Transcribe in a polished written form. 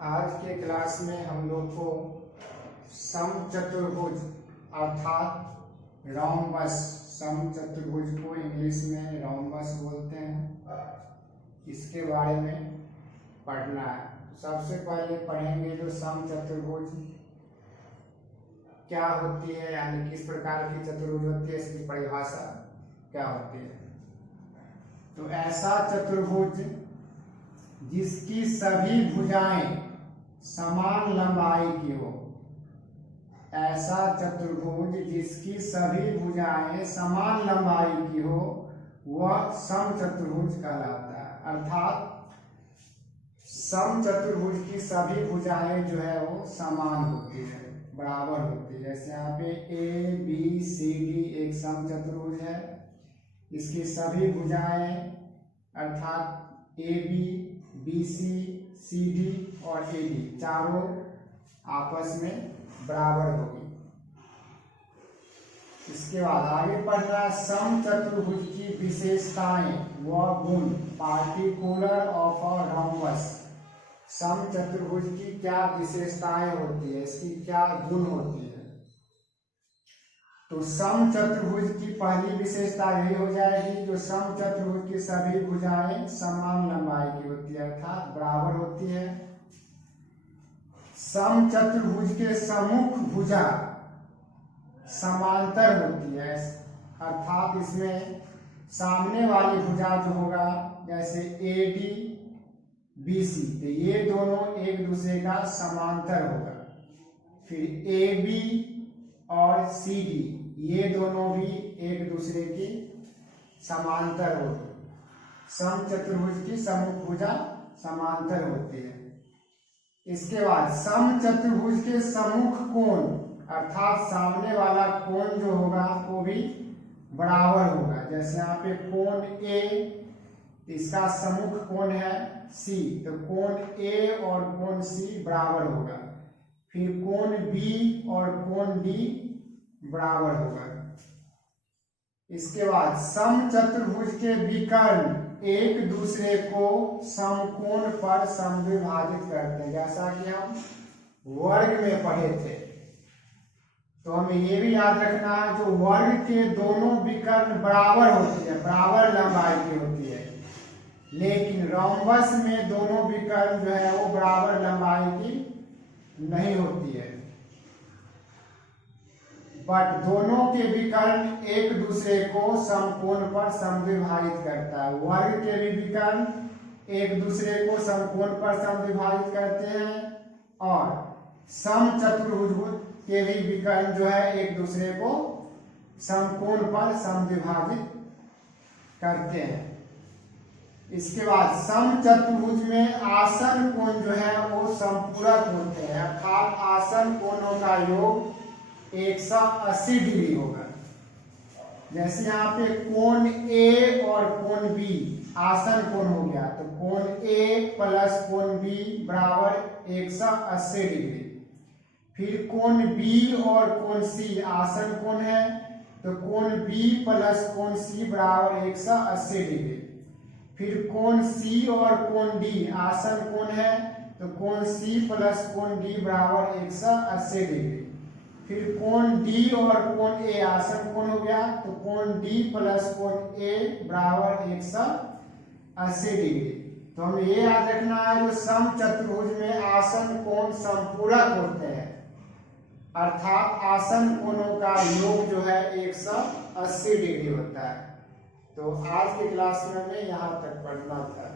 आज के क्लास में हम लोग को समचतुर्भुज अर्थात रोम्बस, समचतुर्भुज को इंग्लिश में रोम्बस बोलते हैं, इसके बारे में पढ़ना है। सबसे पहले पढ़ेंगे जो समचतुर्भुज क्या होती है, यानी किस प्रकार की चतुर्भुज होती है, इसकी परिभाषा क्या होती है। तो ऐसा चतुर्भुज जिसकी सभी भुजाएं समान लंबाई की हो, ऐसा चतुर्भुज जिसकी सभी भुजाएं समान लंबाई की हो वह समचतुर्भुज कहलाता है। अर्थात समचतुर्भुज की सभी भुजाएं जो है वो समान होती है, बराबर होती है। जैसे यहाँ पे ए बी सी डी एक समचतुर्भुज है, इसकी सभी भुजाएं अर्थात A B C C D और ए डी चारों आपस में बराबर होगी। इसके बाद आगे पढ़ना समचतुर्भुज की विशेषताएं व गुण, पार्टिकुलर ऑफ अ रोम्बस। समचतुर्भुज की क्या विशेषताएं होती है, इसकी क्या गुण होती है। तो समचतुर्भुज की पहली विशेषता यही हो जाएगी जो समचतुर्भुज की सभी भुजाएं समान लंबाई की होती है, अर्थात बराबर होती है। समचतुर्भुज के सम्मुख भुजा समांतर होती है, अर्थात इसमें सामने वाली भुजा जो होगा जैसे ए डी बी सी, तो ये दोनों एक दूसरे का समांतर होगा। फिर ए बी और सी डी ये दोनों भी एक दूसरे की समांतर होगी। समचतुर्भुज की सम्मुख भुजा समांतर होती है। इसके बाद समचतुर्भुज के सम्मुख कोण अर्थात सामने वाला कोण जो होगा वो भी बराबर होगा। जैसे यहाँ पे कोण ए, इसका सम्मुख कोण है सी, तो कोण ए और कोण सी बराबर होगा। फिर कोण बी और कोण डी बराबर होगा। इसके बाद समचतुर्भुज के विकर्ण एक दूसरे को समकोण पर समद्विभाजित करते हैं। जैसा कि हम वर्ग में पढ़े थे, तो हमें ये भी याद रखना है जो वर्ग के दोनों विकर्ण बराबर होती है, बराबर लंबाई की होती है, लेकिन रोम्बस में दोनों विकर्ण जो है वो बराबर लंबाई की नहीं होती है, बट दोनों के विकर्ण एक दूसरे को समकोण पर समद्विभाजित करता है। वर्ग के भी विकर्ण एक दूसरे को समकोण पर समद्विभाजित करते हैं और समचतुर्भुज के भी विकर्ण जो है एक दूसरे को समकोण पर समद्विभाजित करते हैं। इसके बाद समचतुर्भुज में आसन कोण जो है वो समपूरक होते हैं, अर्थात आसन कोणों का योग 180 डिग्री होगा। जैसे यहाँ पे कोण ए और कोण बी आसन कोण हो गया, तो कोण ए प्लस कोण बी बराबर 180 डिग्री। फिर कोण बी और कोण सी आसन कोण है, तो कोण बी प्लस कोण सी बराबर 180 डिग्री। फिर कोण सी और कोण डी आसन कोण है, तो कोण सी प्लस कोण डी बराबर 180 डिग्री। फिर कोण डी और कोण ए आसन कोण हो गया, तो कोण डी प्लस कोण ए बराबर 180 डिग्री। तो हमें ये याद रखना है जो समचतुर्भुज में आसन कोण समपूरक होते हैं, अर्थात आसन कोणों का योग जो है 180 डिग्री होता है। तो आज की क्लास में हमें यहाँ तक पढ़ना था।